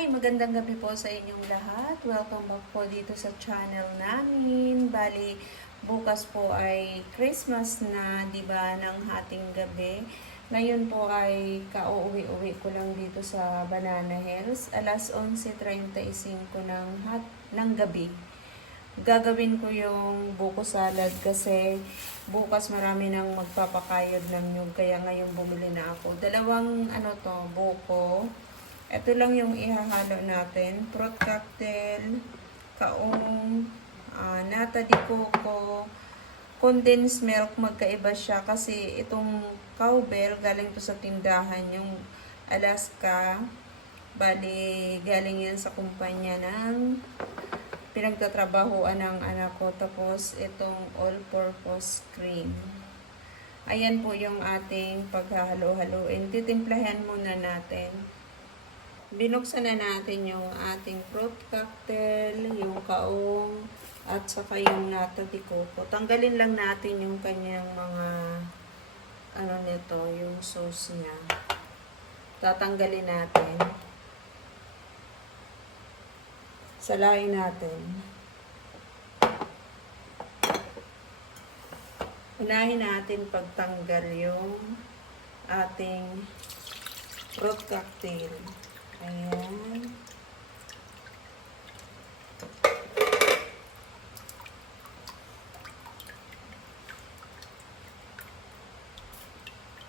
Hi! Magandang gabi po sa inyong lahat. Welcome back po dito sa channel namin. Bali, bukas po ay Christmas na, di ba, ng hating gabi. Ngayon po ay kauuwi-uwi ko lang dito sa Banana Hills. Alas 11.35 ng, ng gabi. Gagawin ko yung buko salad kasi bukas marami nang magpapakayod ng nyug kaya ngayon bumili na ako. Dalawang ano to, buko. Ito lang yung ihahalo natin. Fruit cocktail, kaong, ah, nata de coco, condensed milk. Magkaiba siya kasi itong cowbell galing to sa tindahan. Yung Alaska, bali galing yan sa kumpanya ng pinagtatrabahoan ng anak ko. Tapos itong all-purpose cream. Ayan po yung ating paghahalo-haloin. Titimplahan muna natin. Binuksan na natin yung ating fruit cocktail, yung kaong, at saka yung nata de coco. Tanggalin lang natin yung kanyang mga, ano nito, yung sauce niya. Tatanggalin natin. Salain natin. Unahin natin pagtanggal yung ating fruit cocktail. Ayan.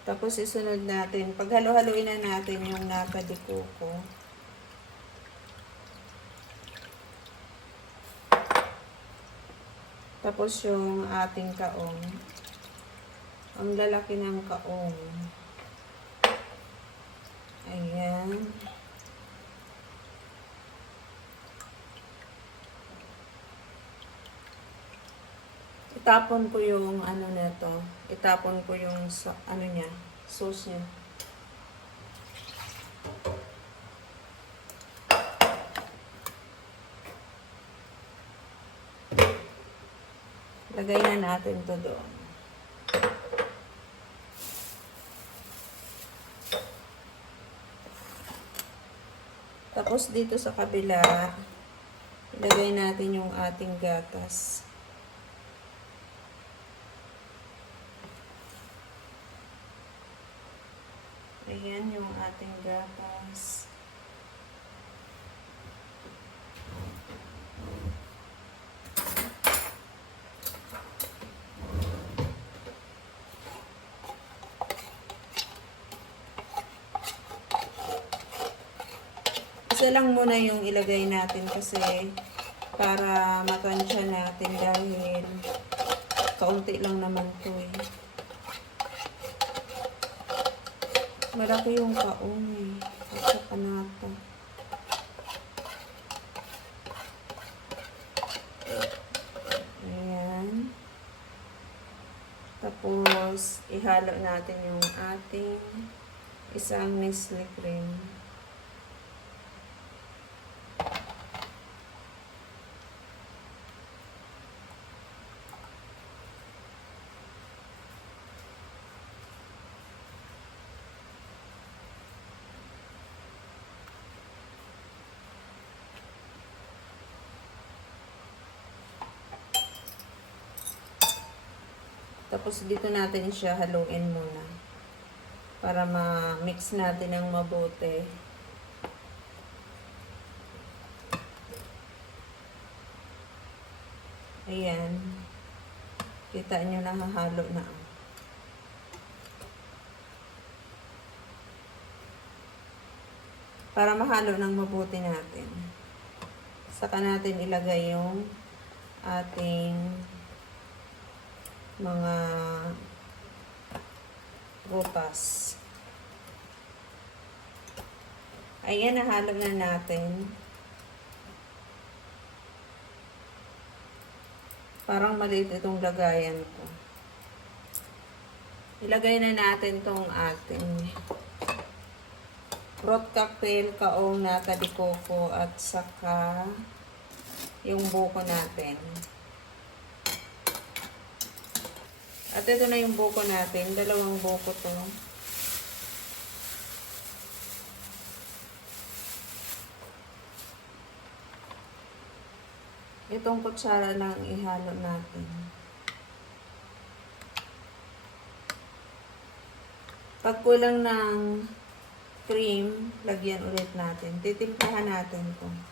Tapos isunod natin, paghalo-haloin na natin yung nata de coco. Tapos yung ating kaong. Ang lalaki ng kaong. Ayan. Itapon ko yung ano nito. Itapon ko yung ano niya, sauce niya. Lagay na natin to doon. Tapos dito sa kabila, ilagay natin yung ating gatas. Ayan yung ating gatas. Isa lang muna yung ilagay natin kasi para matansya natin dahil kaunti lang naman to eh. Malaki yung kaong eh. At saka nata. Ayan. Tapos, ihalo natin yung ating isang Nestle cream. Tapos dito natin siya haluin muna. Para ma-mix natin ng mabuti. Ayan. Kita nyo nahahalo na. Para mahalo ng mabuti natin. Saka natin ilagay yung ating mga butas. Ayan, nahalo na natin. Parang maliit itong lagayan ko. Ilagay na natin tong ating fruit cocktail, kaong nata de coco, at saka yung buko natin. At ito na yung buko natin. Dalawang buko to. Itong kutsara lang ihalo natin. Pag kulang ng cream, lagyan ulit natin. Titimplahan natin 'to.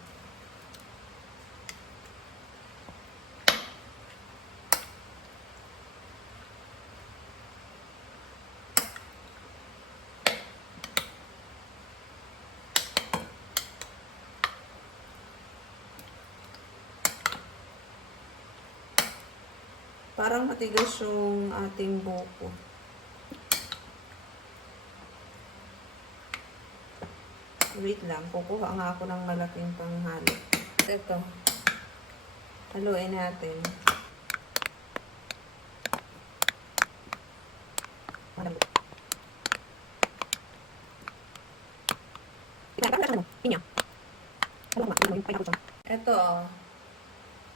Parang matigas yung ating buko. Wait lang, kukuha nga ako ng malaking panghalo. Ito. Haluin natin. Ito, oh.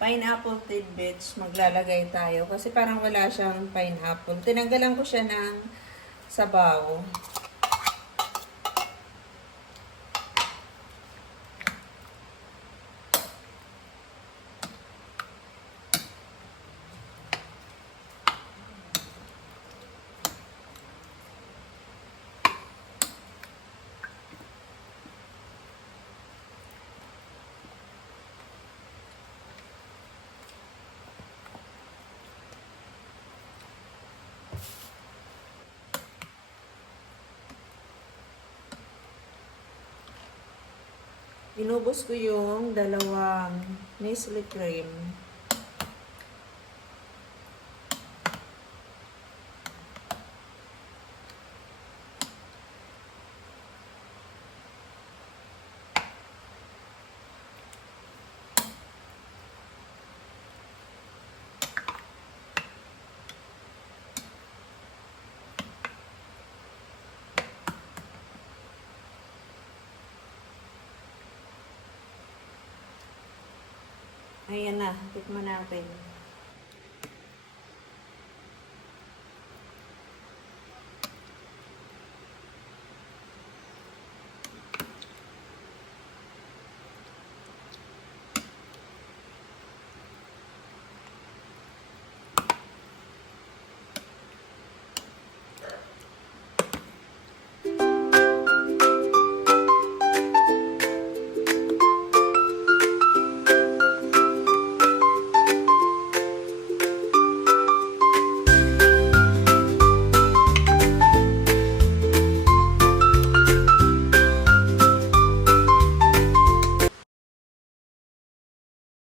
Pineapple tidbits, maglalagay tayo. Kasi parang wala siyang pineapple. Tinanggalan ko siya ng sabaw. Inubos ko yung dalawang Nestle cream. Ayan na, tikman natin.